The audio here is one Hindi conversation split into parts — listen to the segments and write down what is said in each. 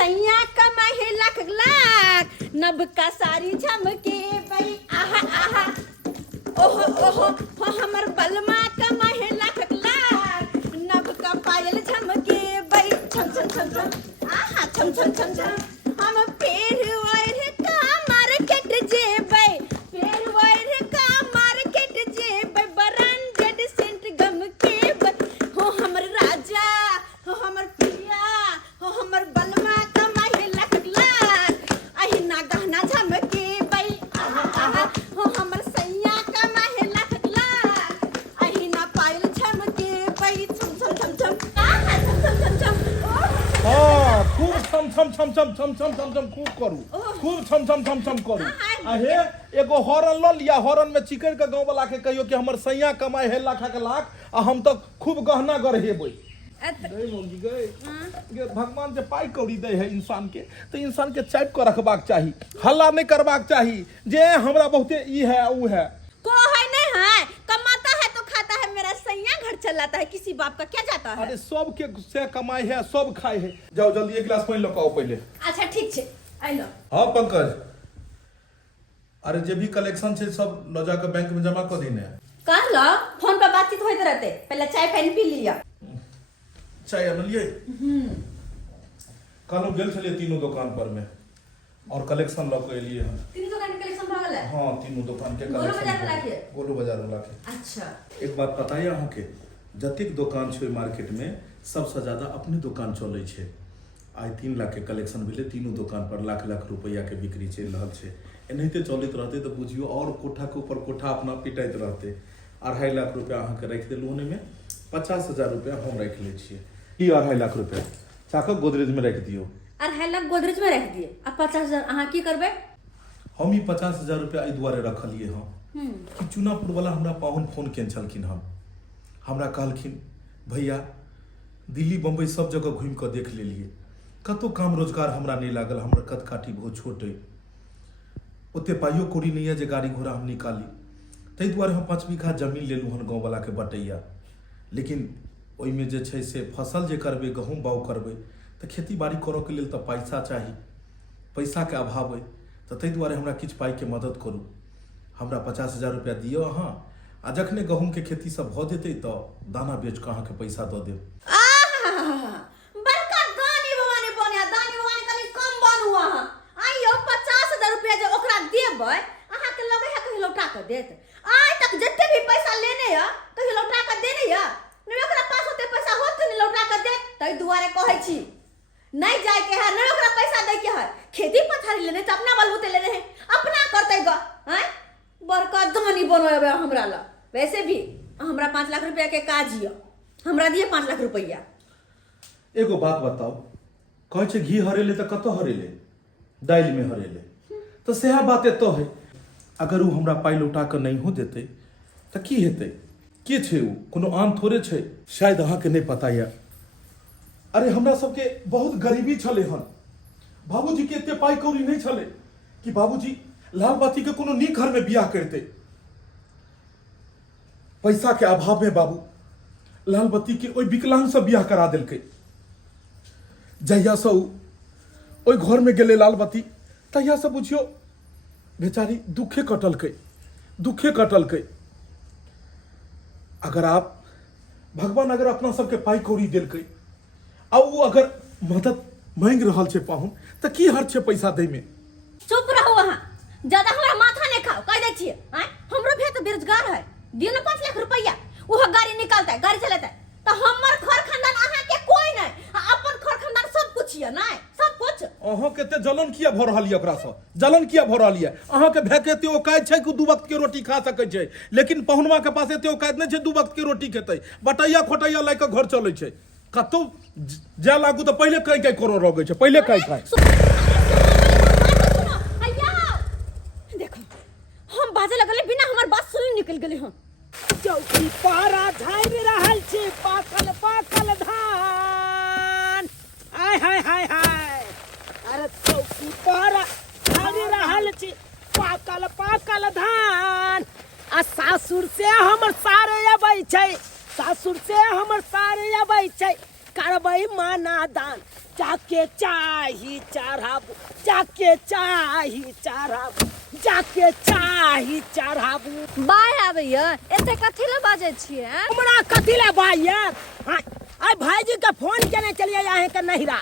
सैया कमाए लाख लाख, नभ का सारी झमके भाई आहा आहा, ओहो ओहो हो हमर बलमा कमाए लाख लाख, नभ का पायल झमके भाई छम छम छम छम आहा छम छम छम छम। हम पेर वायर का मार्केट जेबै, पेर वायर का मार्केट जेबै, ब्रांडेड सेंट गम के हो हमर राजा, हो हमर पिया, हो हमर बलमा कमाए लाख लाख, अहि ना गहना झमके भाई आहा आहा, हो हमर सैया कमाए लाख लाख, अहि ना पायल झमके भाई छम छम छम छम आहा छम छम छम छम। हाँ खूब छम छम छम छम छम छम छम छम खूब करू, खूब छम छम छम छम करू। अहे एगो हॉर्न ल लिया, हॉर्न में चिकर के गांव वाला के कहियो कि हमर सैया कमाए है लाख के लाख, आ हम तो खूब गहना गरहेबै। भगवान जे पाई कौड़ी दे है इंसान के, तो इंसान के चाप के रखबाक चाही, हल्ला नहीं करबाक चाही जे हमरा बहुते ई है ऊ है। को है नहीं है, कमाता है तो खाता है, मेरा सैया घर चलाता है, किसी बाप का क्या जाता है। अरे सब के से कमाई है, सब खाए है। जाओ जल्दी एक गिलास पानी लेके आओ पहले। अच्छा ठीक छे आई लो। हाँ पंकज, अरे जे भी कलेक्शन छे सब ल जाके बैंक में जमा कर दीने। कह लो फोन पर बातचीत होते रहते, पहले चाय पानी पी लिया। चाय अनलिए कालो गेल छलिए तीनों दुकान पर में, और कलेक्शन ल के एलिए हम। तीनों दुकान के कलेक्शन भा गेलै? हाँ तीनों दुकान के गोलू बाजार में लाके? गोलू बाजार में लाके। अच्छा एक बात पता है अहाँ के, जतिक दुकान छे मार्केट में सबसे ज्यादा अपने दुकान चले छे। आज 3 लाख के कलेक्शन भेले, तीनों दुकान पर लाख लाख रुपया के बिक्री चल रहा छे। एनाहिते चलते रहते तो बुझियो और कोठा के ऊपर कोठा अपना पिटाइत रहते। 2.5 लाख रुपया अहाँ के रख देलू, ओने में 50,000 रुपया हम रख ले छिए। ई 2.5 लाख रुपया चाकक गोदरेज में रख दियो। 2.5 लाख गोदरेज में रख दिए, अब 50,000 अहाँ की करबे? हम ई 50,000 रुपया एहि दुआरे रखलिए हम कि चुनापुर वाला हमरा पाहुन फोन केने छलखिन। हमरा कहलखिन भैया दिल्ली बम्बई सब जगह घूम के देख लेलिए, कतो काम रोजगार हमरा नहीं लागल, हमर कद काठी बहुत छोट है, ओते पाइयो कौड़ी नहीं है जे गाड़ी घोड़ा हम निकाली। ताहि दुआरे हम 5 बीघा जमीन लेलू हन गाँव वाला के बटैया। लेकिन ओइमे जे छै से फसल जे करबे, गहूम बाउ करबे, तो खेती बाड़ी करऽ के लेल तो पैसा चाही, पैसा के अभाव है। तो ताहि दुआरे हमरा किछु पाई के मदद करू, हमरा 50,000 रुपया दियो अहाँ, आ जखने गहूम के खेती सब भ जेतै तो दाना बेच के अहाँ के पैसा दऽ देब। बड़का दानी भवानी बनिया, दानी भवानी कनी कम बनू अहाँ। आइयो 50,000 रुपया जे ओकरा देबै, अहाँ के लगे है कहीं लौटा के देत? आज तक जते भी पैसा लेने है कहीं लौटा के देने है? नहीं ओकरा पास होते पैसा होत नहीं लौटा के देत। तै दुआरे कहै छी नहीं जाए के है, नहीं ओकरा पैसा दे के है। खेती पथारी लेने त अपना बलबूते लेने है, अपना करते ग हैं। बड़का दानी बनोबे हमरा ला। वैसे भी हमरा 5 लाख रुपया के काज हिय, हमरा दिए 5 लाख रुपया। एगो बात बताओ, कहे छे घी हरेले तो कतो हरेले? दाइल में हरेले। तो सेहा बात एतो है, अगर वो हमरा पाई लौटा के नहीं हो देते तो की हेते? के छे वो? कोनो आन थोड़े छे, शायद अहाँ के नहीं पता या। अरे हमरा सबके बहुत गरीबी छले हन, बाबूजी के एते पाई कौड़ी नहीं छले कि बाबूजी लाल बाती के कोनो नीक घर में बियाह करते। पैसा के अभाव में बाबू लाल बत्ती के ओइ विकलांग से बियाह करा देलकै। जहिया से ओइ घर में गेले लाल बत्ती, तहिया से बुझियो बेचारी दुखे कटलकै, दुखे कटलकै। अगर आप भगवान अगर अपना सबके पाई कौड़ी देलकै, अब वो अगर मदद मांग रहल छे पाहुन, तो की हर छे पैसा दे में? चुप रहो वहाँ, ज्यादा हमारा माथा नहीं खाओ। कह दे छिए हमरो भी तो बेरोजगार है, दियो ना 5 लाख रुपया। वो गाड़ी निकालता है, गाड़ी चलाता है, तो हमर घर खानदान अहाँ के कोई नहीं, अपन घर खानदान सब कुछ है ना, सब कुछ। अहाँ के ते जलन किया भ रहल है? ओकरा से जलन किया भ रहल है? अहाँ के भे के ते औकात छै कि 2 वक्त के रोटी खा सकै छै, लेकिन पहुनवा के पास एते औकात नहीं छै 2 वक्त के रोटी खेतै। बटैया खोटैया लाइ के घर चलै छै, कतौ जा लागू तो पहले कई कई करो रोगे छै, पहले कई कई। देखो हम बाजे लगले बिना हमर बात सुन निकल गेले हम। चौकी पारा झाड़ रहल छे, पाकल पाकल धान। आय हाय हाय हाय, अरे चौकी पारा झाड़ रहल छे, पाकल पाकल धान। आ सासुर से हमर सारे अबै छै, सासुर से हमर सारे अबै छै, करबै माना दान जाके चाही चढ़ाबू जाके चाही चढ़ाबू जाके चाही चढ़ाबू। बाय आबैया एते कथी ले बाजै छियै? हमरा कथी ले बाय यार? आइ भाईजी के फोन केने चलिए यहाँ के नहिरा,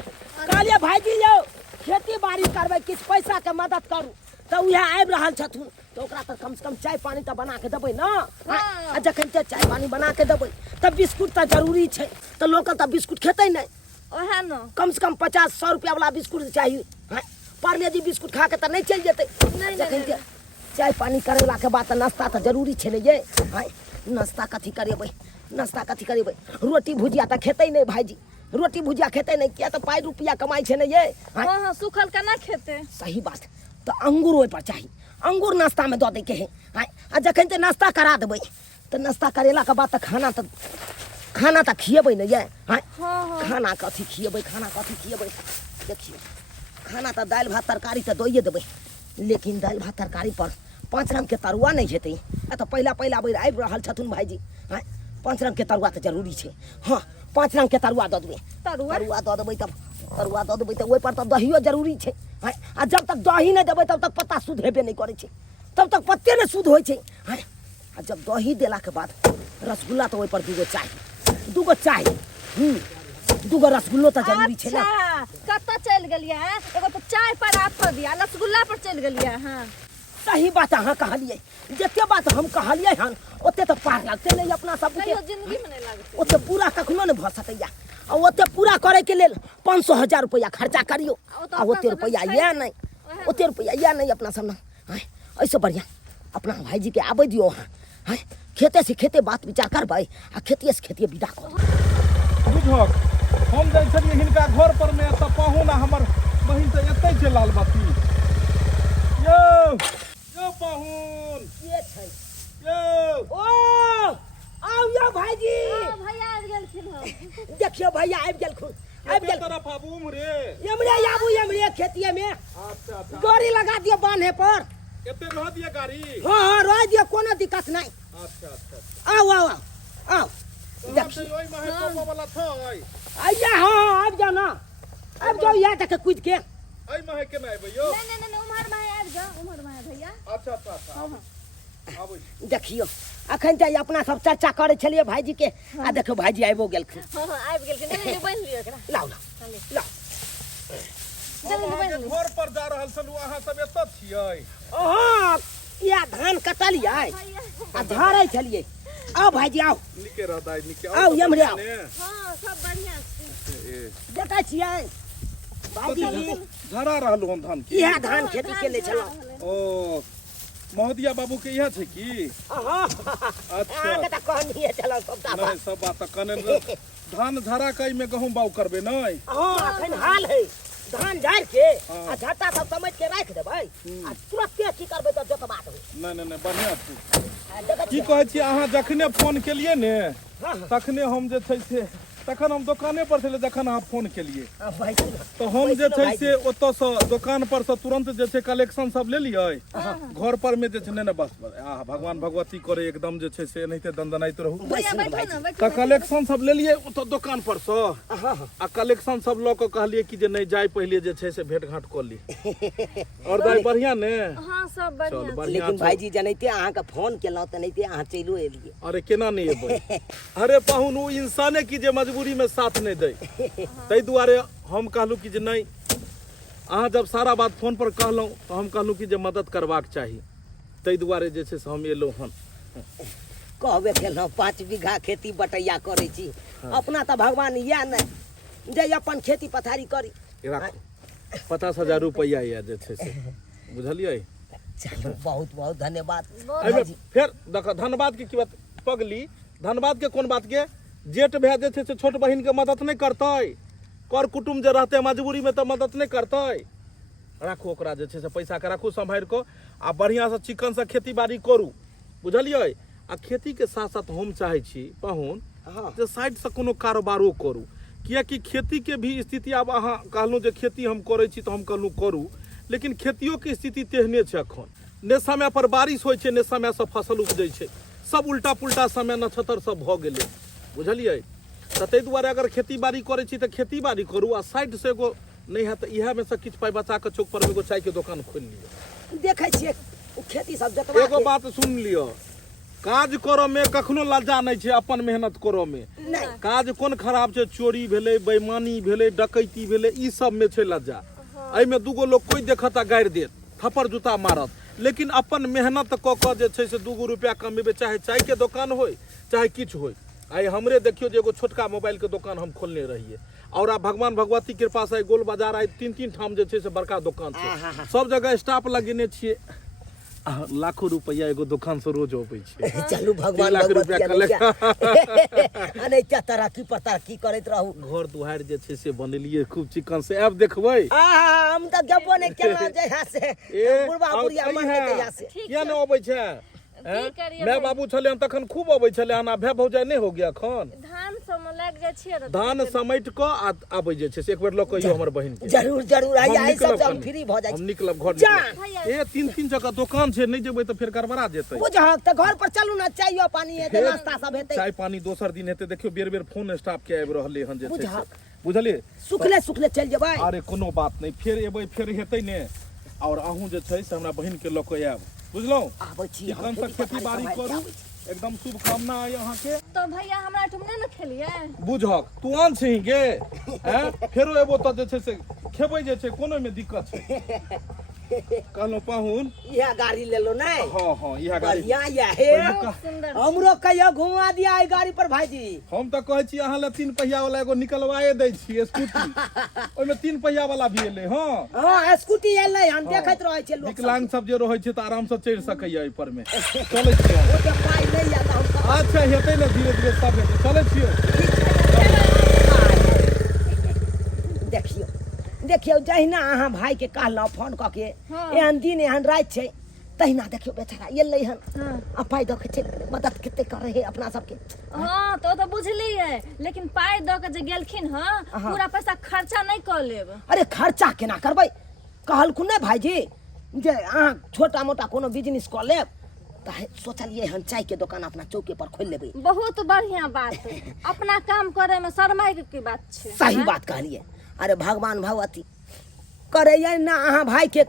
कहलिए भाईजी यौ खेती बाड़ी करबै किछु पैसा के मदद करू, तो उहे आबि रहल छथुन, तो ओकरा तर कम से कम चाय पानी तो बना के देबै ना। आ जखन ते चाय पानी बना के देबै तब बिस्कुट तो जरूरी छै, तो लोकल तो बिस्कुट खेतै नहीं। ओहे न कम से कम 50-100 रुपया वाला बिस्कुट चाहिए। पार्ले जी बिस्कुट खा के तो नहीं चल जेतै। जखन ते चाय पानी करेला के बाद नाश्ता तो जरूरी छै ने ये। नाश्ता कथी करेबै, नाश्ता कथी करेबै? रोटी भुजिया तो खेतै नहीं भाईजी, रोटी भुजिया खेतै नहीं, किया तो पाई रुपया कमाई छै ने ये। हां सुखल केना खेतै? सही बात, तो अंगूर ओहि पर चाहिए, अंगूर नाश्ता में दऽ दै के है। आ जखन ते नाश्ता करा देबै तो नाश्ता करेला के बाद तो खाना तो खिएबै ने ये। खाना कथी खिएबै, खाना कथी खिएबै? देखिए खाना तो दालि भात तरकारी तो दइए देबै, लेकिन दालि भात तरकारी पर 5 रंग के तरुआ नहीं हेतै। तो पहला बेर आबि रहल छथुन भाईजी, 5 रंग के तरुआ तो जरूरी छै। हाँ 5 रंग के तरुआ दऽ देबै, तरुआ दऽ देबै, तब तरुआ दऽ देबै तो ओहि पर तो दहियो जरूरी छै। आ जब तक दही नहीं देबै तब तक पत्ता शुद्ध हेबे नहीं करै छै, तब तक पत्ते नहीं शुद्ध होइ छै। आ जब दही देला के बाद रसगुल्ला तो ओहि पर दूगो चाही, दूगो रसगुल्लो तो जरूरी छै ना। कतऽ चलि गेलियै? एगो तो चाय पर आफर दिया, रसगुल्ला पर चलि गेलियै। हाँ सही बात अहाँ कहलियै, जते बात हम कहलियै हन ओते तो पार लगतै नहीं अपना सबके, जिंदगी में नहीं लागतै। ओते पूरा कखनो नहीं भऽ सकैया। आ ओते पूरा करे के लेल 500,000 रुपया खर्चा करियो, आ ओते रुपया ये नहीं, ओते रुपया ये नहीं अपना सब ना। ऐसे बढ़िया अपना भाईजी के आबै दियो अहाँ, खेते से खेते बात विचार करबै, आ खेतिए से खेतिए विदा कर। बुझक हम जाइ छलियै हिनका घर पर में, तऽ पाहुन हमर बहिन तऽ एतै छै लाल बत्ती। यो पाहुन के छै यो? ओ आउ यो भाईजी, भैया आबि गेलखिन हम। देखियो भैया आबि गेलखुन, आबि गेल तरफ आबू रे। एमरे आबू एमरे खेतिए में। अच्छा गाड़ी लगा दियो बांधे पर। एते रह दिया गाड़ी? हाँ रह दियो, कोनो दिक्कत नहीं। अच्छा आओ आओ आओ देखिए ओइ में टोपा वाला छै। आइया हाँ आबि जाओ ना, आबि जाओ यहाँ तक कूद के। एइ में केना एबै यो? नहीं उम्हर में आबि जा, उम्हर में भैया। अच्छा आबै। देखियो अखन तऽ अपना सब चर्चा करे छलिए भाईजी के, आ देखो भाईजी आइबो गेलखिन। हां आबि गेलखिन। नहीं बन लियो एकरा। लाओ घर पर जा रहल छलू, अहाँ सब एतऽ छियै? हाँ या धान कटलियै आ झाड़ै छलिए। आओ भाईजी आओ, निके रहताइ निके। आओ एमरे आओ। हां सब बढ़िया छै। देखै छियै भाईजी झरा रहलू हम धान के? इएह धान खेती केले छलौ। ओ महोदया बाबू के इएह छै की? अच्छा अहाँके तऽ कहनिए छलौ सबटा बात। नहीं सब बात कने धान झरा के में गहूम बाउ करबे नहीं? हाँ अखन हाल है, धान झाड़ के आ झट्टा सब समेट के राख देबै, आ तुरंते की करबै तऽ जोतबा देबै। नहीं बढ़िया छै। की कहै छी अहाँ जखने फोन केलिए ने तखने हम जे छै से तखन हम दुकाने पर छलै, जखन अहाँ फोन केलिए तो हम जे छै से ओतऽ से दुकान पर से तुरंत जे छै कलेक्शन सब ले लियै। घर पर में जे छै ने बस भगवान भगवती करे एकदम जे छै से एनाहिते दंदनाइत रहू। तऽ कलेक्शन सब ले लियै ओतऽ दुकान पर से, आ कलेक्शन सब लऽ कऽ कहलिए कि जे नहीं जाय पहिले जे छै से भेंट घाट कऽ ली। और दाई बढ़िया ने? हां सब बढ़िया। बढ़िया लेकिन भाईजी जनैते अहाँ के फोन केलौ त नैते अहाँ चलियो एलिए। अरे केना नहीं एबै? अरे पाहुन ओ इंसाने की जे मजबूरी में साथ नहीं दै, तै दुआरे हम कहलू कि जे नहीं, अहाँ जब सारा बात फोन पर कहलौ तो हम कहलू कि जे मदद करबाक चाही, तै दुआरे जे छै से हम एलौ हन। कहबे केलौ 5 बीघा खेती बटैया करै छी, अपना तऽ भगवान या नै जे अपन खेती पथारी करी। 50,000 रुपया या जे छै से बुझलियै। चलो बहुत बहुत धन्यवाद। फिर देख धन्यवाद के की बात पगली, धन्यवाद के कोन बात के? जेठ भए जे छै से छोट बहिन के मदद नहीं करतै, कर कुटुम जे रहते मजबूरी में तो मदद नहीं करतै। राखू ओकरा जे छै से पैसा के राखू संभाल को, आ बढ़िया से चिकन से खेती बाड़ी करू बुझलियै। आ खेती के साथ साथ हम चाहे छी पाहुन जे साइड से कोनो कारोबारो करू, कियाकि खेती के भी स्थिति आब अहाँ कहलहुँ जे खेती हम करै छी तो हम कहलहुँ करू, लेकिन खेतियों के स्थिति तेहने छै अखन, ने समय पर बारिश होइ छै ने समय से फसल उपजै छै, सब उल्टा पुल्टा समय नक्षत्र सब भऽ गेलै बुझलियै। तऽ ताहि दुआरे अगर खेती बाड़ी करै छी तऽ खेती बाड़ी करू आ साइड से एगो नहीं है तो इहे में से किछु पाई बचा के चौक पर में एगो चाय के दुकान खोल लियो। देखै छियै ओ खेती सब जतवा एगो बात सुन लियो, काज करो में कखनो लज्जा नहीं छै, अपन मेहनत करो में। काज कोन खराब छै, चोरी भेलै, बेईमानी भेलै, डकैती भेलै, ई सब में छै लज्जा। एहि में दूगो लोग कोई देखत आ गाड़ि देत, थप्पड़ जूता मारत, लेकिन अपन मेहनत कऽ कऽ जे छै से 2 रुपया कमेबै, चाहे चाय के दुकान होय चाहे किछु होय। आई हमरे देखियो जे एगो छोटका मोबाइल के दुकान हम खोलने रहिए, और आप भगवान भगवती कृपा से गोल बाजार आई 3 ठाम जे छै से बड़का दुकान छै, सब जगह स्टाफ लगेने छियै। लाखों रुपया एगो दुकान से रोज अबै छै। चलू भगवान अनैता तरक्की पर तरक्की करैत रहू। घर दुआरि जे छै से बनेलिए खूब चिकन से, आब देखबै। हम तऽ गेबो नहि केना जहिया से बुढ़बा बुढ़िया मन के जहिया से किया न अबै छै? मैं बाबू छले तखन खूब अबै छले, आना भै भौजाई नहीं हो गया एखन। धान सब में लाग जाय छियै, धान समेट क आबै जे छै से एक बेर ल कहियो हमर बहिन के। जरूर जरूर आई सब हम फ्री भ जाय छी। हम निकलब घर निकलब। ए 3 जगह दुकान छै, नहीं जेबै त फेर गड़बड़ा जेतै। बुझहक त घर पर चलू ना, चाइयो पानी हेतै, नाश्ता सब हेतै। चाय पानी दोसर दिन हेतै, देखियो बेर बेर फोन स्टाफ के आबि रहलै हन जे छै से, बुझलिए? सुखले सुखले चल जेबै। अरे कोनो बात नहीं, फेर एबै, फेर हेतै ने। और अहूँ जे छै से हमरा बहिन के ल के आयब, बुझलौ? आबै छी चिकन से खेती बाड़ी करू, एकदम शुभकामना है यहाँ के। तो भैया हमरा ठुमने न खेलिए। बुझक तू आन छी गे, हैं फेरो एबो त जे छै से खेबै जे छै, कोनो में दिक्कत छै? कहलो पाहुन यह गाड़ी ले लो नै। हां हां यह गाड़ी बढ़िया यह है। हमरो कहियो घुमा दिया आई गाड़ी पर भाईजी। हम त कहै छी अहाँ ले 3 पहिया वाला एगो निकलवाए दै छी स्कूटी, ओइ में 3 पहिया वाला भी एले। हां स्कूटी एले, हम देखैत रहै छै लोग। विकलांग सब जे रहै छै त आराम से चढ़ सकैया एहि पर में। चलै छियै ओ त पाई नै या हम। अच्छा हेतै ने, धीरे धीरे सब हेतै। चलै छियै। देखियो देखियो जहिना अहाँ भाई के कहलहुँ फोन कऽ के, एहन दिन एहन रात छै, तहिना देखियो बेचारा एलै हन। आ पाई दऽ के चलि मदद कते करे है अपना सबके। हां तो बुझलिए, लेकिन पाई द के जे गेलखिन हां, पूरा पैसा खर्चा नहीं कर लेब। अरे खर्चा केना करबै? कहलखुन नै भाईजी जे अहाँ छोटा मोटा कोनो बिजनेस कऽ लेब, त सोचलिए हन चाय के दुकान अपना चौके पर खोल लेबै। बहुत बढ़िया बात, अपना काम करे में शर्माई के बात छै। सही बात कहलिए। अरे भगवान भगवती करैया ना अहाँ भाई के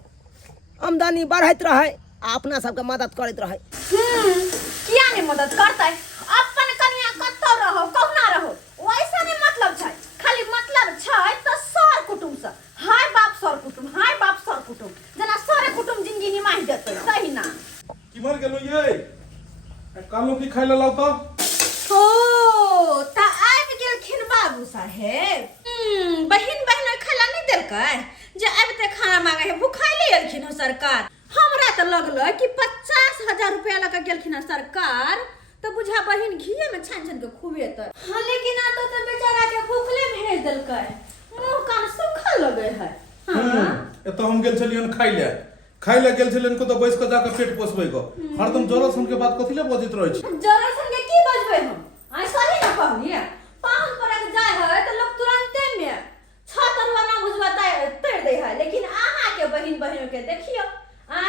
आमदनी बढ़ैत रहे, आ अपना सबके मदद करैत रहे। किया नहीं मदद करतै? अपन कन्या कतौ रहो, कहना रहो, वैसा नहीं मतलब छै। खाली मतलब छै त सर कुटुम से, हाय बाप सर कुटुम, हाय बाप सर कुटुम, जना सर कुटुम जिंदगी निमाहि देतै, सही ना? किमर गेलो ये? कालो की खाइ लाउ त? ओ त आबि गेलखिन बाबू साहेब। बहिन खाला नहीं देलकै जे आबिते खाना मांगे है, भूखाइले एलखिन हो सरकार। हमरा त लगलो कि 50,000 रुपया लगा गेलखिन है सरकार, त बुझा बहिन घीए में छान छान के खुबेतै। हां लेकिन आ तो बेचारा के भूखले भेज देलकै, मुंह कान सूखा लगे है। हां एत हम गेल छलियन खाइ ले गेल छलियन को त बैस के जाके पेट पोसबै गो। हरदम जरा सन के बात कथि ले बजित रहै छी? जरा सन के की बजबै हम? आ सही ना कहलिए, पाहुन पर के जाय है त लोग तुरंते में छतरवा ना बुझवाता तैर दे है, लेकिन आहा के बहिन के देखियो, आ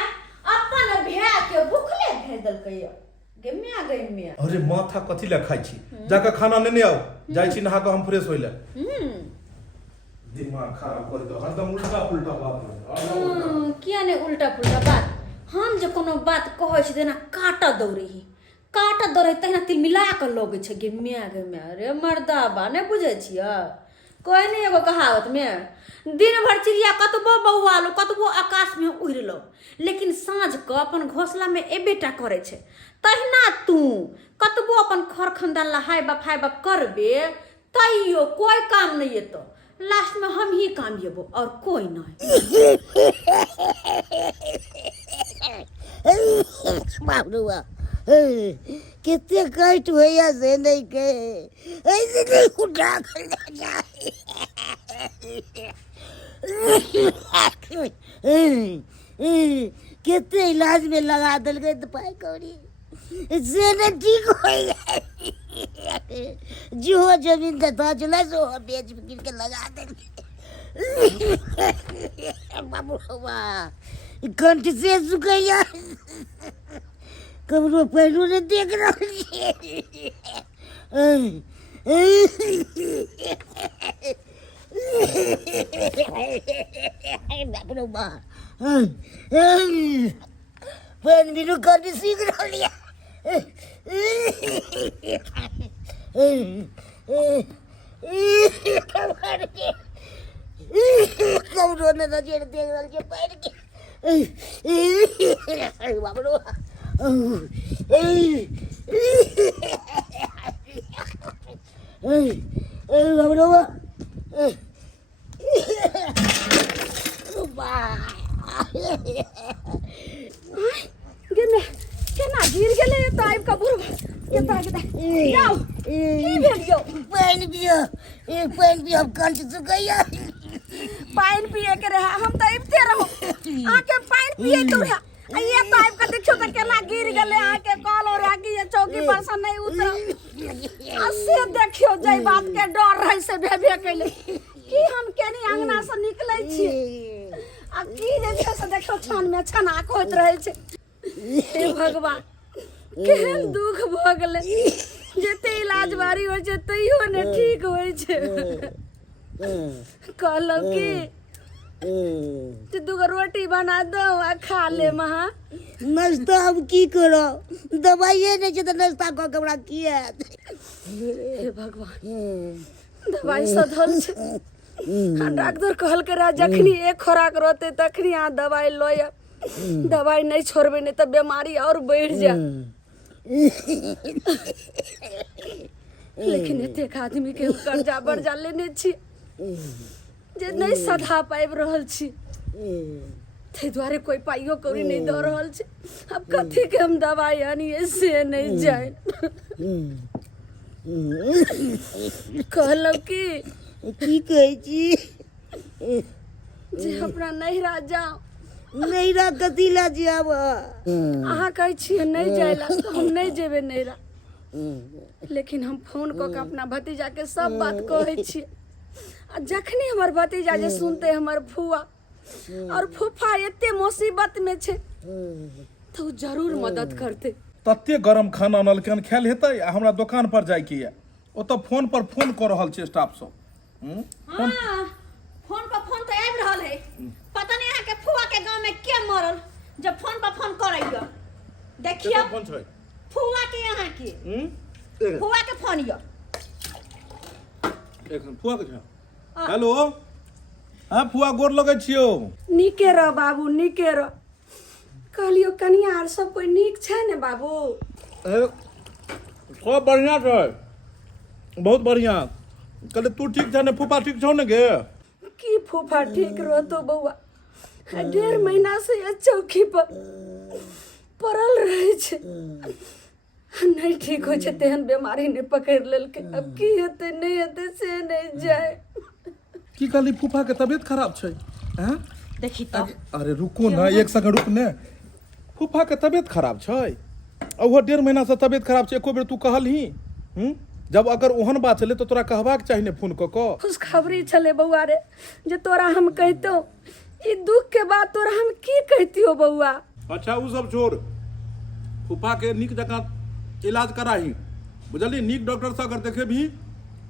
अपन भैया के भूखले भेज देलकै गे मिया गई मिया। अरे माथा कथि ले खाइ छी? जाके खाना लेने आओ, जाय छी नहा के हम फ्रेश होइले। दिमाग खराब कर दो, हरदम उल्टा पुल्टा बात। किया ने उल्टा पुल्टा बात? हम जे कोनो बात कहै छी तेना काटा दौड़ी, तहिना तिल मिला के लगे छै गे मिया गे मिया। रे मर्दाबा नहीं बुझे छियै? कोई नहीं एगो कहावत में, दिन भर चिड़िया कतबो बौआलो, कतबो आकाश में उड़लो, लेकिन साँझ के अपन घोंसला में एबेटा करे छै। तहिना तू कतबो अपन खर खंदा लहाय बाप करबे, तैयो कोई काम नहीं एतो, लास्ट में हम ही काम येबो और कोई नहीं। बाबुआ कितने कष्ट भैया से नहीं के, ऐसे नहीं उठा कर ले जाए। कितने इलाज में लगा दल गए दवाई कौड़ी से न ठीक हो गए। जो जमीन था चला सो बेच बिक के लगा दल। बाबुआ कंठ से सुखैया, कमरो पहलू ने देख रहा बाप रे बाप पानी बिनु करने सीख लिया कब रोने तो जेड़ देख रहा है पैर के बाप रे केना गिर गेले त आइब का बुढ़वा के ता जाओ की भेलियो पानी पियो हम कंठ सुखैया पानी पिए के रहा हम त इबते रहो आके पानी पिए तो रहा ये तो आइब का देखो त केना गिर गेले आके कॉल और आके ये चौकी पर से नहीं उतर असे देखियो जई बात के डर रहे से भेबे कैले की हम केनी अंगना से निकलै छी आ की जे से देखो छान में छना खोत रहे छै हे भगवान केहन दुख भ गेलै जते इलाज बारी होइ छै तैयो ने ठीक होइ छै कहलौ की तू दूगो रोटी बना दो आ खा ले महा नाश्ता हम की करो दवाइए नहीं छै त नाश्ता क के हमरा की हैत हे भगवान दवाई सधल छै डॉक्टर कहल के रहा जखनी एक खोराक रहते तखनी अहाँ दवाई लोय दवाई नहीं छोड़बे नहीं तो बीमारी और बढ़ जा लेकिन एतेक आदमी के कर्जा बर्जा लेने छी जे नहीं सधा पाबि रहल छी ते द्वारे कोई पाइयो कौड़ी नहीं दे रहल छै अब कथी के हम दवाई आनिए से नहीं जाए कहलौ की कहै छी जे अपना नहिरा जाओ नैरा कथी ला जाब अहाँ कहै छियै नहीं जाइला तो हम नहीं जेबे नैरा लेकिन हम फोन कऽ के अपना भतीजा के सब बात कहै छियै आ जखनी हमर भतीजा जे सुनते हमर फुआ और फूफा एते मुसीबत में छै तो जरूर मदद करते तते गरम खाना अनलकन खायल हेतै आ हमरा दुकान पर जाय के ये ओतऽ फोन पर फोन कऽ रहल छै स्टाफ सब हाँ फोन पर फोन तो आबि रहल है पता नहीं अहाँ के फुआ के गांव में के मरल जब फोन पर फोन करैया देखियो फोन छै फुआ के यहाँ के फुआ के फोन यो एक फुआ के छै हेलो हां फुआ गोर लगै छियो नीके रह बाबू नीके रह कहलियो कनिया आर सब कोई नीक छै ने बाबू सब बढ़िया छै बहुत बढ़िया कहले तू ठीक छ ने फूफा ठीक छौ ने गे की फूफा ठीक रहतो बउआ 1.5 महीना से ये चौकी पर पड़ल रहे छै नहीं ठीक हो छै तेहन बीमारी ने पकड़ लेलकै अब की हेतै नहीं हेतै से नहीं जाए की कहली फूफा के तबीयत खराब छै हैं देखी तो अरे रुको ना एक सेकंड रुक ने फूफा के तबीयत खराब छै ओहो 1.5 महीना से तबीयत खराब छै एको बेर तू कहलही जब अगर ओहन बात चले तो तोरा कहबाक चाही ने फोन कऽ खुशखबरी चले बउआ रे जे तोरा हम कहतो ई दुख के बाद तोरा हम की कहतियो बउआ अच्छा उ सब छोड़ फूफा के नीक जकाँ इलाज कराही बुझली नीक डॉक्टर से अगर देखेबही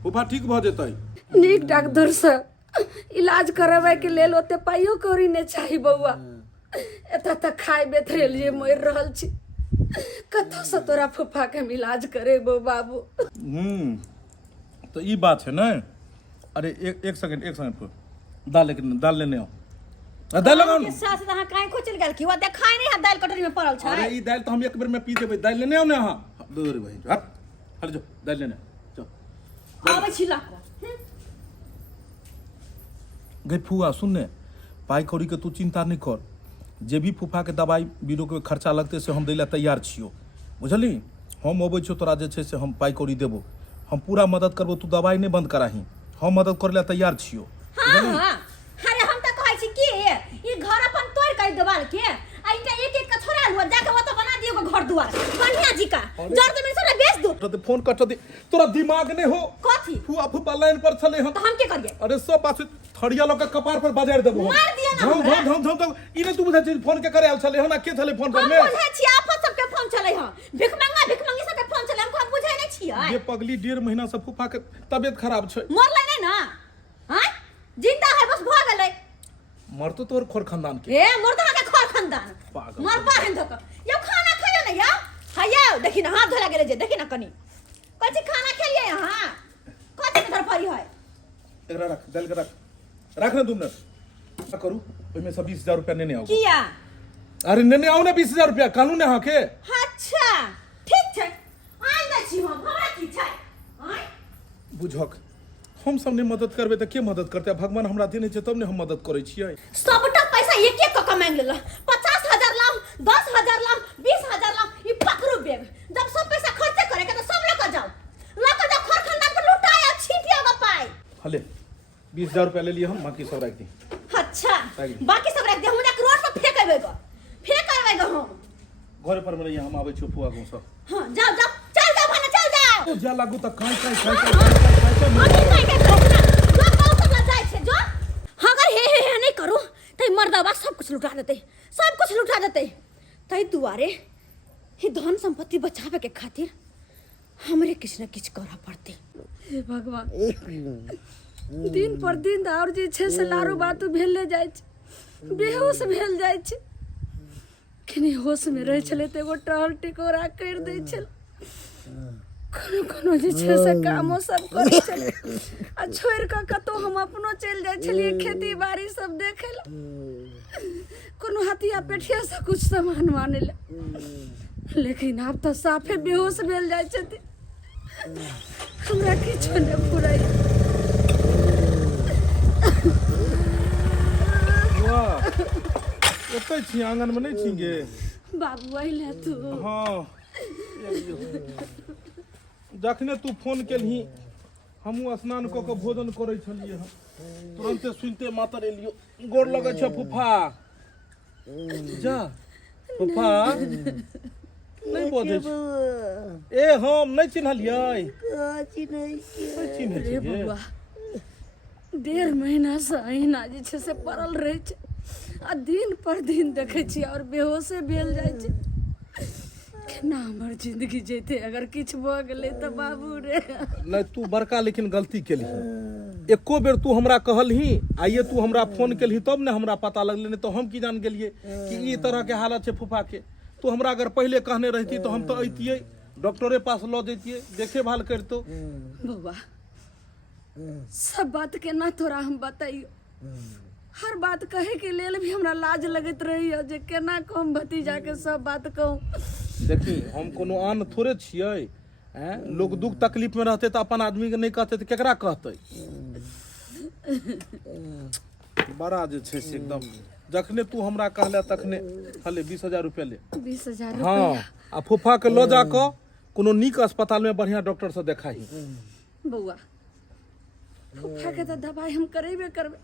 फूफा ठीक भ जेतै नीक डॉक्टर से इलाज करावे के लेल ओते पाइयो कौड़ी ने चाही बउआ एता तक खाए बेथरे लिए मर रहल छी कतौ से तोरा फूफा के इलाज करेबो बाबू तो ई बात है ना अरे एक सेकंड दाल लेने आओ दाल लगाओ ना सास अहाँ काहे को चल गेल की वा देखाय नहीं है दाल कटोरी में पड़ल छै अरे ई दाल तो हम एक बेर में पी देबै दाल लेने आओ ना अहाँ दो रे भाई हट जो दाल लेने चल आबै छी ला गई फुआ सुन ने पाई कौड़ी के तू चिंता नहीं कर जे भी फूफा के दवाई बीरो के खर्चा लगते से हम दै ला तैयार छियो बुझली हम अबै छियो तोरा जे छै से हम पाई कौड़ी देबो हम पूरा मदद करबो तू दवाई नहीं बंद कराही हम मदद करे ला तैयार छियो हां अरे हम त कहै छी की ई घर अपन तोड़ के देवाल के आ इटा एक एक का छोड़ा लुआ जाके वो तो बना दियो घर दुआर बढ़िया जी का जड़ जमीन से बेच दो तो फोन कट दे तोरा दिमाग नहीं हो कथी फूफा लाइन पर चले हम तो हम के करिए अरे सब बात थड़िया लोग के कपार पर बाजार देबो मार दिया ना धम ई ने तू बुझा फोन के करे आल चले हो ना के चले फोन पर में बुझै छी आफत सबके फोन चलै ह भिख मंगी सबके फोन चलै हमको बुझै नहीं छी छियै ये पगली 1.5 महीना से फूफा के तबियत खराब छै। मरलै नहीं ना हां जिंदा है बस भ गेलै मर तो तोर खोर खानदान के ए मुर्दा के खर खानदान पागल। मर पाहन धक यो खाना खाइयो ना या हायो देखि ना हाथ धोला गेले जे देखि ना कनी कथि खाना खेलिए यहां कथि के परी है एकरा रख डाल के रख ना 2 मिनट का करू ओइ में से 20,000 रुपया नेने आओ। किया अरे नेने आओ ना 20,000 रुपया कानून ने हाके। अच्छा ठीक छै आइ दै छी हम हमरा की छै आइ बुझक हम सब ने मदद करबे त के मदद करते भगवान हमरा देने छै तब ने हम मदद करे छियै। सबटा पैसा एक एक क मांग लेला 50,000 लाम 10,000 लाम 20,000 लाम ई पकड़ू बेग जब सब पैसा खर्च करे के तो सब लेकर जाओ खर खानदान को लुटाया छिटियागा पाए हले 20,000 रुपया ले लिए हम बाकी सब रख दी। अच्छा बाकी सब रख दे हम जाके रोड पर फेंकबे हम घरे पर मेरे हम आवे छु फुआ को सब। हां जाओ जाओ चल जाओ भाना चल जाओ तो जा लागू त काई अगर हे नहीं करो तो मर्दाबा सब कुछ लुटा देते तई दुआरे ही धन संपत्ति बचावे के खातिर हमरे किछ न किछ करा पड़ते। हे भगवान दिन पर दिन और जे छै से लारू बातू भेले जाइ छै बेहोश भेल जाइ छै कनी होश में रह छले त एगो टहल टिकोरा कर दै छल कोनो जे छै से कामो सब करे छले आ छोड़ के कतो हम अपनो चल जाइ छलिए खेती बाड़ी सब देखे ल कोनो हथिया पेठिया से कुछ सामान माने ले लेकिन अब तो साफे बेहोश भेल जाइ छथि हमरा किछो न फुराई। वाह एतै छी आंगन में नहीं छीगे बाबू आइले तू हां जखने तू फोन केलही हमहू स्नान क के भोजन करे छलिए हम तुरंते सुनते मातर एलियो गोर लगे छ फुफा जा फुफा नहीं बोझे ए हम नहीं चिन्हलियै चिन्ह रे बबुआ 1.5 महीना से अहिना जे छै से पड़ल रहे छै आ दिन पर दिन देखे छी और बेहोशे भेल जाइ छै केना हमर जिंदगी जेते अगर किछ भ गेलै त बाबू रे। नहीं तू बड़का लेकिन गलती केली एको बेर तू हमरा कहलही आइए तू हमरा फोन केलही तब ने हमरा पता लगले नहीं तो हम की जान गेलिए कि ई तरह के हालत छै फूफा के। तू हमरा अगर पहले कहने रहती तो हम तो अइतिए डॉक्टरे पास ल देतिए देखे भाल करतो। बबुआ सब बात के ना तोरा हम बताइयो हर बात कहे के लेल भी हमरा लाज लगत रही जे केना कम भतीजा के सब बात कहूं। देखी हम कोनो आन थोड़े छियै हैं लोग दुख तकलीफ में रहते तो अपन आदमी के नहीं कहते तो केकरा कहते। बड़ा जे छै से एकदम जखने तू हमरा कहले तखने हले 20,000 रुपया ले 20,000 हाँ रुपया आ फूफा के लो जा को कोनो नीक अस्पताल में बढ़िया डॉक्टर से देखाही। बउआ फूफा के तो दवाई हम करेबे करबे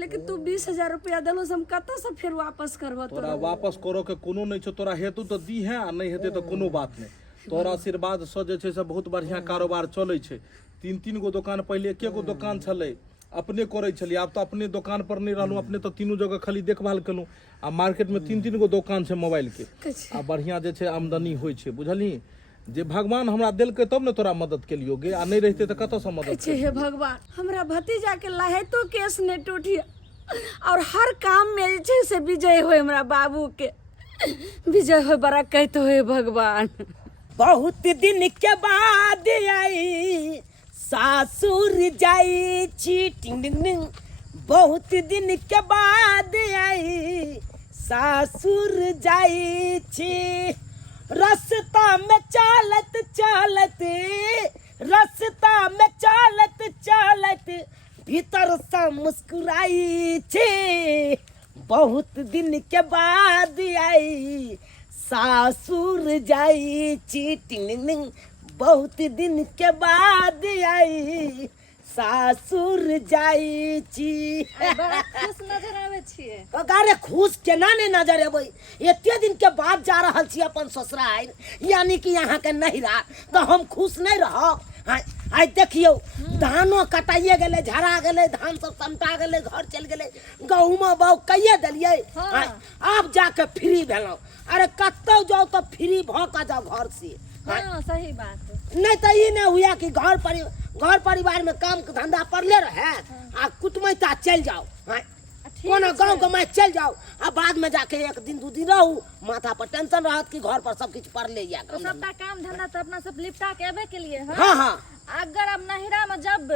लेकिन तू 20,000 रुपया देलो से हम कत से फिर वापस करबो तोरा वापस करो के कोनो नहीं छो तोरा हेतु तो दी है आ नहीं हेते तो कोनो बात नहीं तोरा आशीर्वाद से जे छै से बहुत बढ़िया कारोबार चलै छै। 3 गो दुकान पहले एके गो दुकान छलै अपने करे छलिए आब तो अपने दुकान पर नहीं रहलू अपने तो तीनों जगह खाली देखभाल केलू आ मार्केट में 3 गो दुकान छै मोबाइल के आ बढ़िया जे छै आमदनी होइ छै बुझली जे भगवान हमरा देलकै तब ने तोरा मदद केलियो गे आ नहीं रहते तो कत से मदद छे। हे भगवान हमरा भतीजा के लाहेतो केस ने टूटिया और हर काम में जे छै से विजय होय हमरा बाबू के विजय होय बड़ा कहतो हे भगवान। बहुत दिन के बाद आई सासुर जाई छी टिंग टिंग टिंग बहुत दिन के बाद आई सासुर जाई छी रास्ता में चालत चालत रास्ता में चालत चालत भीतर से मुस्कुराई छी बहुत दिन के बाद आई सासुर जाई छी टिंग टिंग टिंग बहुत दिन के बाद आई सासुर जाई छी। बड़ा खुश नजर आवे छिए। अरे खुश केना ने नजर अबै एते दिन के बाद जा रहल छी अपन ससुराल यानी कि यहाँ के नहिरा तो हम खुश नहीं रहब। आइ देखियो धानो कटाइए गेले झड़ा गेले धान सब समटा गेले घर चल गेले गहूम बाउ कइए देलिए अब जाके फ्री भेलौ। अरे कतौ जाओ तो फ्री भ के जाओ घर से। हाँ सही बात नहीं तो ये ना हुआ कि घर परिवार में काम धंधा पड़ले रहे आ कुटमैता चल जाओ हाँ कोनो गाँव के मैं चल जाओ आ बाद में जाके 1 दिन 2 दिन रहू माथा पर टेंशन रहत कि घर पर सब कुछ पड़ले या तो सबका काम धंधा तो अपना सब लिपटा के अबे के लिए है हाँ हाँ अगर अब नहिरा में जब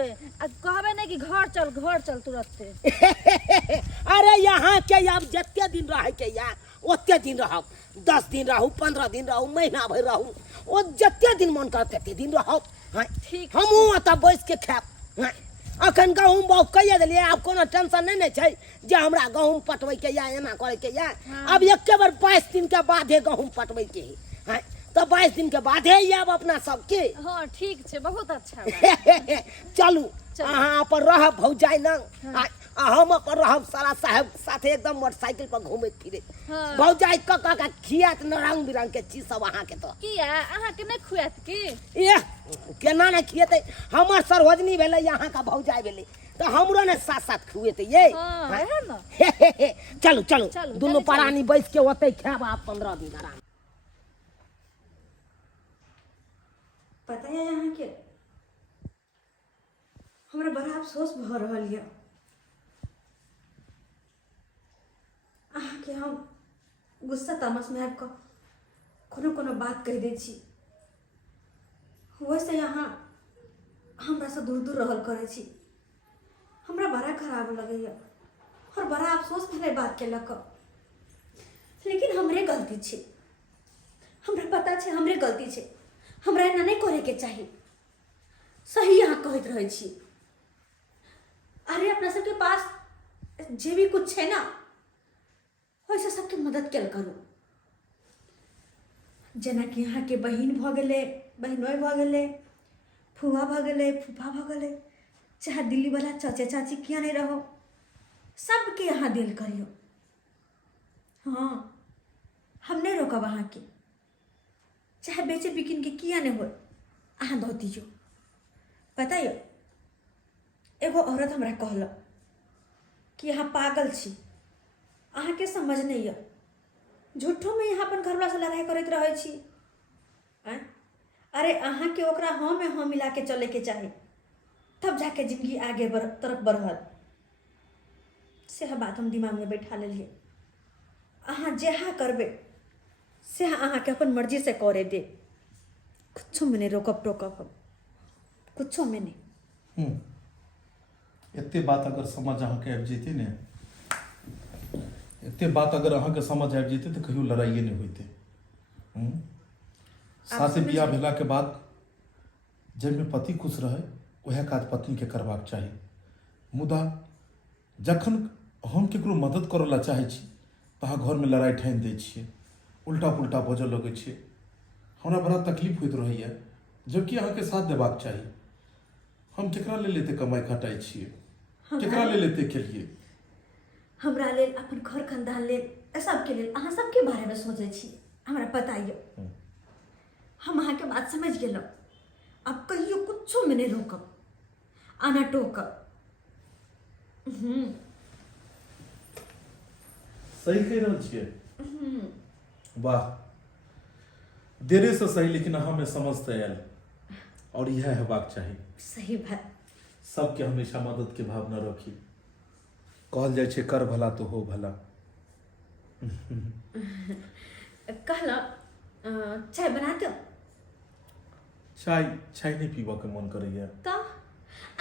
कहबे नहीं कि घर चल तुरंत से अरे यहाँ के अब जत्ते दिन रह के या ओते दिन रहब 10 दिन रहू 15 दिन रहू महीना भर रहू ओ जत्ते दिन मन करते ते दिन रहब हाँ ठीक हमहूँ ओतऽ बैस के खायब हाँ अखन गहूँम बाउग कहिए देलिए आब कोनो टेंशन नहीं छै जे हमरा गहूँम पटबै के या एना करे के या अब एके बार 22 दिन के बादे गहूँम पटबै के हाँ तो 22 दिन के बादे आब अपना सबके हाँ ठीक छै बहुत अच्छा चलू अहाँ अपन रहब भौजाई लंग आ हम अपन रहब सारा साहब साथे एकदम मोटरसाइकिल पर घूमैत फिरे भौजाई का खियात न रंग बिरंग के चीज सब अहाँ के तो किया अहाँ के नहीं खुआत की एह केना नहीं खिएते हमर सरवजनी भेलै यहाँ का भौजाई भेलै तो हमरो ने साथ साथ खुएते ये हाँ है ना चलू चलू दोनों प्राणी बैठ के ओते खाब आप 15 दिन आराम पता है यहाँ के हमरा बड़ा अफसोस भ रहल यऽ अहाँ के हम गुस्सा तामस में आबि कऽ कोनो बात कहि दै छी वैसे यहाँ हमरा से दूर दूर रहल करै छी हमरा बड़ा खराब लगैया और बड़ा अफसोस भेलै बात के लऽ कऽ लेकिन हमरे गलती छै हमरा पता छै हमरे गलती छै हमरा एना नहीं करे के चाही सही यहाँ कहत रहे छी अरे अपना सबके पास जे भी कुछ है ना वैसे सबके मदद कल करू जेना कि यहाँ के बहिन भ गेलै बहिनोई भ गेलै फुआ भ गेलै फूफा भ गेलै चाहे दिल्ली वाला चाचे चाची किया नहीं रहो सबके यहाँ दिल करियो हाँ हम नहीं रोकब अहाँ के चाहे बेचे बिकिन के किया नहीं हो अहाँ दो दियो पता है एगो औरत हमरा कहल कि यहाँ पागल छी अहाँ के समझ नहीं है झूठो में यहाँ अपन घरवाला से लड़ाई करते रहे छी अरे अहाँ के ओकरा हाँ में हाँ मिला के चले के चाहे तब जाके जिंदगी आगे तरफ बढ़ल से बात हम दिमाग में बैठा लेलिए अहाँ जेहा करबे से अहाँ के अपन मर्जी से करे दे कुछो में नहीं रोकब टोकब हम कुछो में नहीं एते बात अगर समझ अहाँ के आबि जेतै ने एते बात अगर अहाँ के समझ आबि जेतै तो कहियो लड़ाइए नहीं होइते साथे बियाह भेला के बाद जाहिमे पति खुश रहे वह काज पत्नी के करबाक चाही मुदा जखन हम केकरो मदद करऽ ला चाहे छी तो अहाँ घर में लड़ाई ठानि दै छियै उल्टा पुल्टा बजऽ लगै छियै हमरा बड़ा तकलीफ होइत रहैया जबकि अहाँ के साथ देबाक चाही हम केकरा ले लेते कमाई खटाई छियै केकरा ले लेते के लिए हमरा लेल अपन घर खानदान लेल सबके लेल अहाँ सबके बारे में सोचै छी हमरा पता यऽ हम अहाँ के बात समझ गेलहुँ अब कहियो कुछो में नहीं रोकब आना टोकब सही कह रहल छियै वाह देरे से सही लेकिन अहाँ में समझ तऽ आयल और यह हेबाक चाही सही बात सबके हमेशा मदद के भावना रखी कहल जाइ छै कर भला तो हो भला कहला चाय बना दो चाय नहीं पीबऽ के मन करैया तो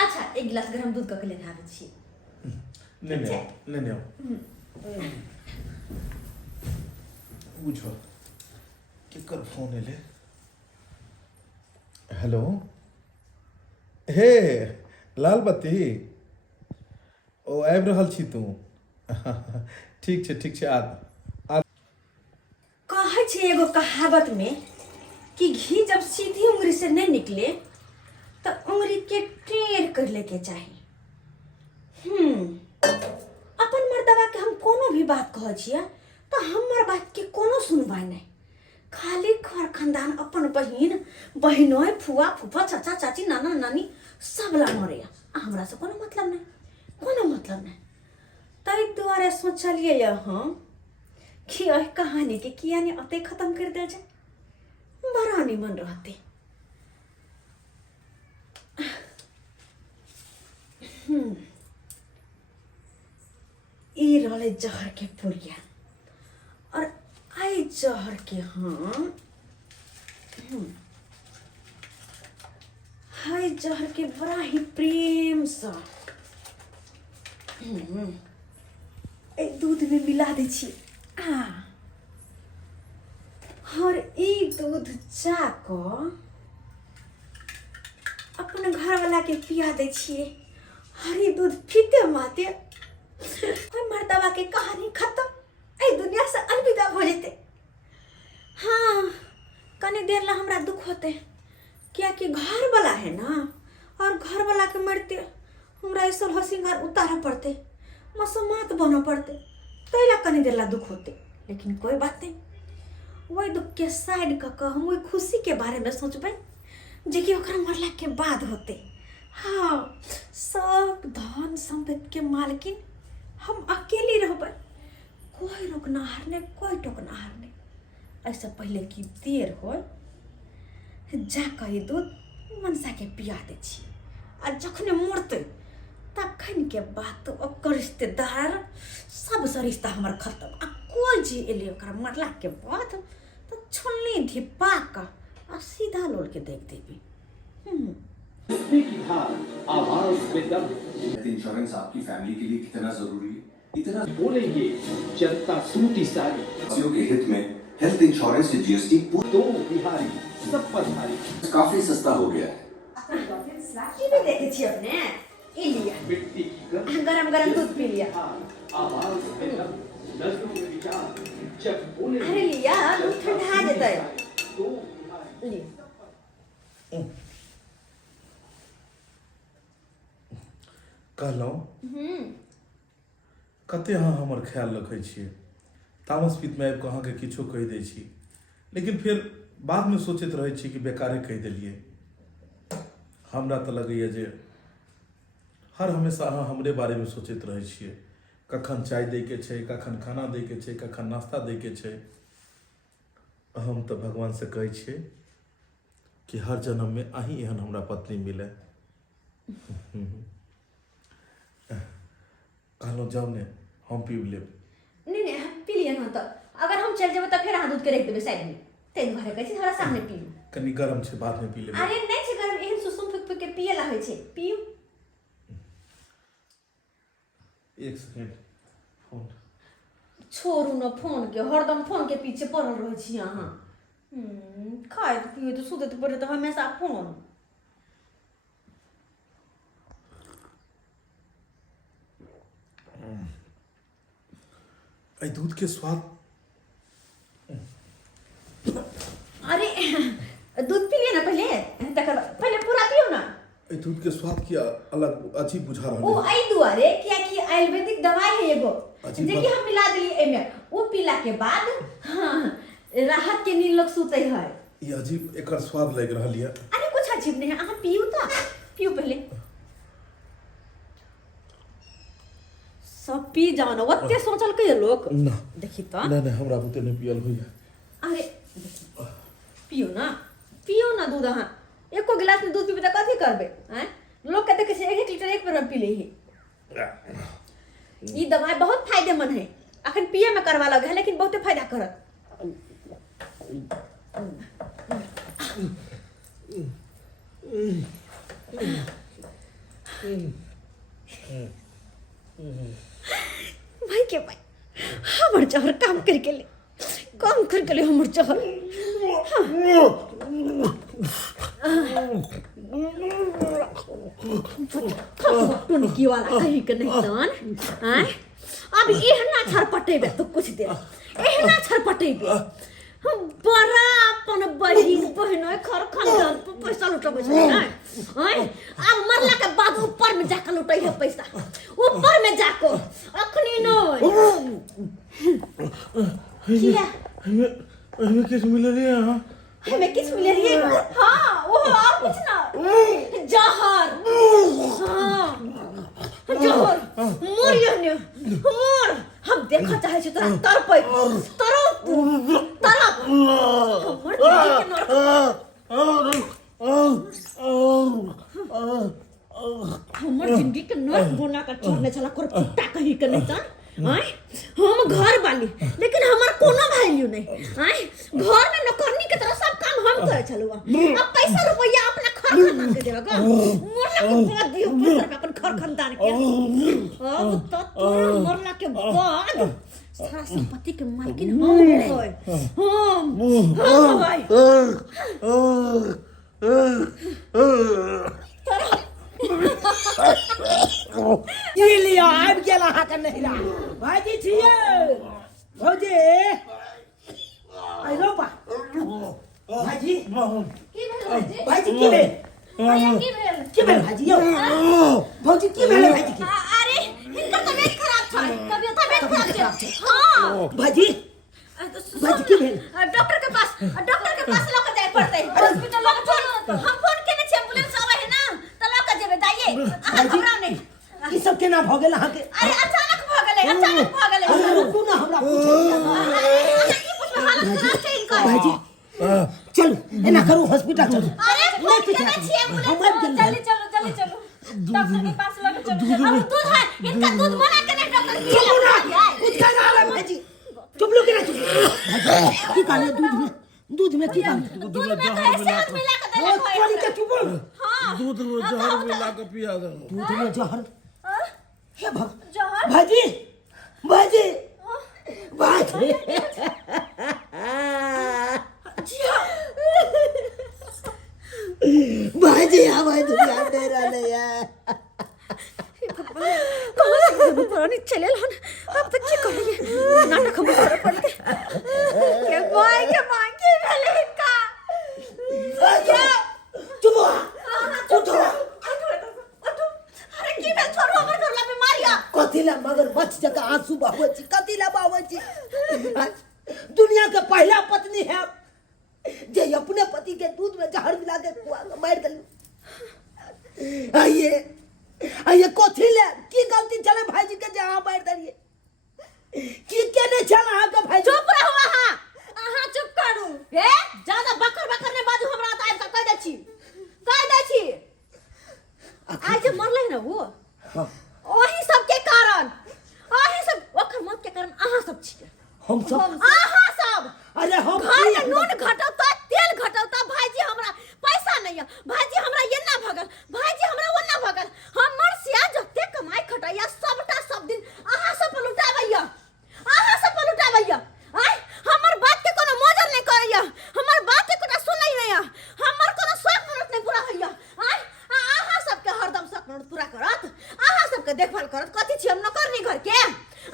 अच्छा एक गिलास गरम दूध के लेने आबै छी लेने आओ बुझो केकर फोन एले हेलो हे लाल बत्ती ओ आबि रहल छी तू ठीक छै आ कहै छै एगो कहावत में कि घी जब सीधी उंगली से नहीं निकले तो उंगली के टेढ़ कर ले के चाहिए अपन मर्दवा के हम कोनो भी बात कह छियै तो हमर बात के कोनो सुनवाई नहीं खाली घर खानदान अपन बहिनोई फुआ फूफा चाचा चाची नाना नानी सब ला मरे हमरा से कोनो मतलब नहीं तै दुआरे सोचलिए हम कि एहि कहानी के किया नहीं अते खत्म कर दे जाए बड़ा निमन रहते ई रहले जहर के पुड़िया और आई जहर के हम हाय जहर के बड़ा ही प्रेम सा ए दूध में मिला दै छी और ई दूध जाको अपने घर वाला के पिया दै छिए। और ई दूध पीते माते और मर्दवा के कहानी खत्म, ए दुनिया से अलविदा हो जेते। हाँ कने देर ला हमरा दुख होते क्या कि घर वाला है ना, और घर वाला के मरते हमरा ऐसा हसींगार उतारा पड़ते, मसमात बना पड़ते, तैला कने देर ला दुख होते। लेकिन कोई बात नहीं, वही दुख के साइड का हम वही खुशी के बारे में सोचबे जे कि ओकरा मरला के बाद होते। हाँ सब धन संपत्ति के मालकिन हम अकेली रहबे, कोई रोकनाहार नहीं, कोई टोकनाहार नहीं। ऐसा पहले की देर हो जाकर ये दूध मनसा के पिया दे छी, आ जखने मरते तखन के बाद तो ओकर रिश्तेदार सब से रिश्ता हमर खत्म। आ कोई जी एले ओकरा मरला के बाद तो छोलनी धिपा का आ सीधा लोल के देख देबी। आवाज में दम। इंश्योरेंस आपकी फैमिली के लिए कितना जरूरी है, इतना बोलेंगे जनता सूती सारी। वासियों के हित में हेल्थ इंश्योरेंस से जीएसटी दो बिहारी सब पर भारी। काफी सस्ता हो गया है। की भी देखे छी अपने ई लिया मिट्टी की गरम गरम दूध पी लिया। आवाज में दम, नजरों में विचार। जब बोले अरे लिया दूध ठंडा जेतै। दो बिहारी लिया कहलहुँ कते अहाँ हमर ख्याल रखै छियै, तामस पित्तमे आबि कऽ अहाँके किछो कहि दै छी, लेकिन फिर बादमे सोचैत रहै छी कि बेकारे कहि देलियै। हमरा तऽ लगैए जे हर हमेशा अहाँ हमरे बारेमे सोचैत रहै छियै, कखन चाय दैके छै, कखन खाना दैके छै, कखन नाश्ता दैके छै। हम तऽ भगवानसँ कहै छियै कि हर जन्ममे अहीँ एहन हमरा पत्नी मिलै। कहलहुँ जाउ ने हम पीब लेब। नहीं नहीं हम पी लिया ना, तो अगर हम चल जेबै तो फिर अहाँ दूध के रख देबै साइड में, तै दुआरे कहै छी थोड़ा सामने पीऊ। कनी गरम छै, बाद में पी लेब। अरे नहीं छै गरम, एहन सुसुम फुक फुक के पिए ला होइ छै, पीऊ। एक सेकंड फोन छोड़ू न फोन के, हरदम फोन के पीछे पड़ल रहै छी अहाँ। खाए तो पिए तो सुते तो पड़े तो हमेशा फोन। आई दूध के स्वाद। अरे दूध पी लिया ना पहले, तकर पहले पूरा पियो ना। आई दूध के स्वाद की अलग अजीब बुझा रहल ओ है। आई दुआरे क्या कि आयुर्वेदिक दवाई है एगो अजीब जे कि हम मिला देली एमे, वो पीला के बाद हाँ राहत के नींद लोग सुते है। ये अजीब एकर स्वाद लग रहल है। अरे कुछ अजीब नहीं है, अहाँ पियो तो पियो पहले। सब पी जाओ ना, ओते सोचल के लोग ना देखी तो। नहीं नहीं हमरा बुते नहीं पियल होइए। अरे पियो ना दूध। अहाँ एको गिलास में दूध पीबे त कथी करबे हैं? लोग कहते कि 1 लीटर एक बेर में पी लेही। ई दवाई बहुत फायदेमंद है, अखन पिए में करवा लगे है, लेकिन बहुते फायदा करत। भाई के भाई हमर जहर काम करके ले, काम करके ले हमर जहर। टुनकी वाला कहीं के नहीं तन हैं? अब एहना छरपटेबे तो कुछ दे, एहना छरपटेबे हम बड़ा अपन बहिन खर खानदान पर पैसा लुटबे छै हैं? अब मरला के बाद ऊपर में जाकर लुटै है पैसा, ऊपर में जाको अखनी नहीं। किया हमें किस मिल रही है? हाँ हमें किस मिल रही है? हाँ वो और कुछ ना, जहर। हाँ जहर मोर ये ने मोर हम देखा चाहे छी तोरा तरपै तरप हमर दिल के हमर जिंदगी के नर्क बना कर छोड़ने चला कर कुत्ता कहीं के नहीं तन आय हम घर वाली लेकिन हमार कोनो वैल्यू नहीं आय घर में नौकरनी के तरह सब काम हम करे चलुआ अब पैसा रुपया अपना खर्च करके देगा का मोरला के बाद दियो पुत्र अपन घर खानदान के अब तो तोरा मोरला के बाद सारा संपत्ति के मालकिन हम होय हम भाई ये लिया आबि गेल अहाँके नहिरा भाइजी छियै भौजी आइ रो बा भाइजी की भेल भाईजी भाइजी की भेल की भेल भाइजी यौ भौजी की भेल भाइजी की अरे इनका तबीयत खराब था तबीयत खराब है हां भाइजी भाइजी की भेल डॉक्टर के पास लोग जाए पड़ते है हॉस्पिटल लोग फोन हम फोन केने छी एम्बुलेंस आवे है ना त लोग जेबे दाइए हमरा नहीं ई सब केना भ गेल अहाँके अरे अचानक भ गेलै अरे रुकू ना हमरा भाइजी चलू एना करू हॉस्पिटल चलू अरे फोन केने छी एम्बुलेंस जल्दी चलो डॉक्टर के पास लेके चलो अब दूध है इनका दूध बना के नहीं डॉक्टर कुछ कर रहा है भाइजी चुप लो के ना चुप की काले दूध में की काले दूध में कैसे हाथ मिला के देले ओ पानी के चुप हां दूध में जहर मिला के पिया दो दूध में जहर हे जहर भाजी भाजी भाजी भाजी आवाज दुनिया दे रहा नहीं है पुरानी चलेल हन अब तक की करिए नाटक हम कर पड़ते के भाई के मांगे भेले इनका चुप अरे की भेल छोरो हमर घरला बीमारिया कथिला मगर बच जगह आंसू बहवची कथिला बहवची दुनिया के पहला पत्नी है जे अपने पति के दूध में जहर मिला के मार दिल आइए कथिला की गलती चले भाईजी के जहां मार दिए की केने चल अहां के भाई चुप रहो अहां चुप करू हे ज्यादा बकर ने बाजू हमरा आइ त कह दै छी आज मरले ना वो ओही सब के कारण ओही सब ओकर मौत के कारण अहां सब छी हम सब अहां सब अरे हम घर में नून घटौता तेल घटौता भाईजी हमरा पैसा नहीं है भाईजी हमरा ये ना भगल भाईजी हमरा वो ना भगल हमर सिया जते कमाई खटाइया सबटा सब दिन अहां सब लुटावैया आय हमर बात के कोनो मौजर नहीं करैया हमर बात के कोटा सुनै नहीं हमर कोनो शौक मरत नहीं पूरा होइया आय अहां सब के हरदम शौक मरत पूरा करत अहां सब के देखभाल करत कथि छी हम न करनी घर के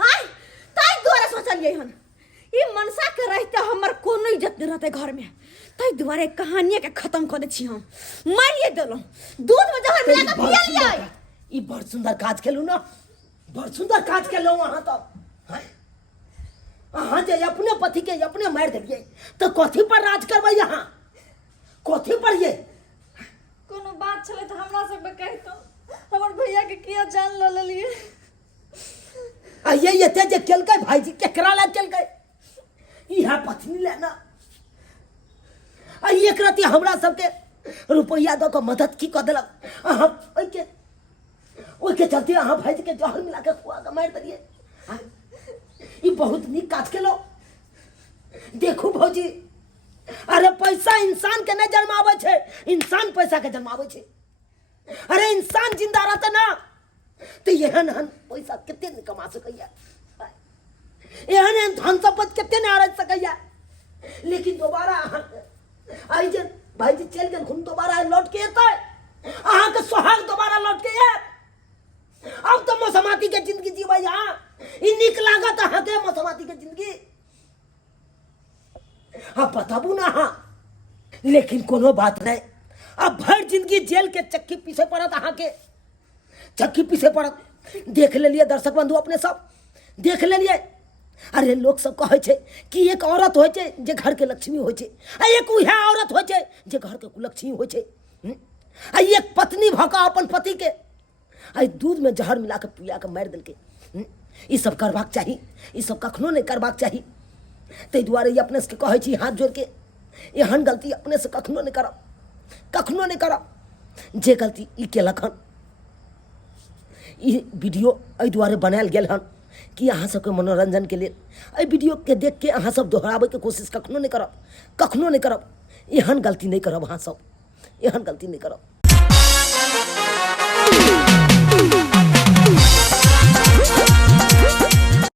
आय ताई द्वारा सोचलिए हन ई मनसा के रहते हमर कोनो इज्जत नहीं रहते घर में ताई द्वारा कहानी के खत्म कर दे छी हम मारिए देलो दूध में जहर मिला के पिया लिया ई बड़ सुंदर काज केलु ना बड़ सुंदर काज केलौ अहां तो अहां जे अपने पति के अपने मार देलिए तो कथि पर राज करबै अहां कथि पर ये कोनो बात छले त हमरा सब के कहतो हमर भैया के किया जान ल लेलिए ये एते जे केलकै भाईजी केकरा ला केलकै इहा पत्नी लेना एक रति हमरा सबके रुपया द के मदद की क देलक अहां ओइ के चलते अहां भाईजी के जहर मिला के खुआ के मार दिए ई बहुत नीक काज केलो देखू भौजी अरे पैसा इंसान के नहीं जन्मावे छे इंसान पैसा के जन्मावे छे अरे इंसान जिंदा रहते ना तो एहन पैसा कितने नहीं कमा सकैया एहन धन संपत्ति कितने नहीं आरज सकैया लेकिन दोबारा आई जे भाईजी चल गए खुन दोबारा लौट के एतै अहां के सोहाग दोबारा लौट के आए अब तो मौसमाती के जिंदगी जीबै यहाँ ई निक लागत अहां के मौसमाती के जिंदगी हाँ बताबू ना हाँ लेकिन कोनो बात नहीं अब भर जिंदगी जेल के चक्की पीछे पड़त अहां के चक्की पीछे पड़त देख लेलिए दर्शक बंधु अपने सब देख लेलिए अरे लोग सब कहे छे कि एक औरत होय छे जे घर के लक्ष्मी होय छे आ एक उहे औरत होय छे जे घर के कुलक्ष्मी होय छे आ एक पत्नी भका अपन पति के आ दूध में जहर मिला के पिया के मार देलके ई सब करबाक चाहिए ई सब कखनो नहीं करबाक चाहिए ते दुआरे ये अपने से कहे छी हाथ जोड़ के एहन गलती अपने से कखनो नहीं करब जे गलती ई केलक हन ई वीडियो एहि दुआरे बनायल गेल हन कि अहाँ सबके मनोरंजन के लेल। एहि वीडियो के देख के अहाँ सब दोहराबै के कोशिश कखनो नहीं करब। एहन गलती नहीं करब, अहाँ सब एहन गलती नहीं करब।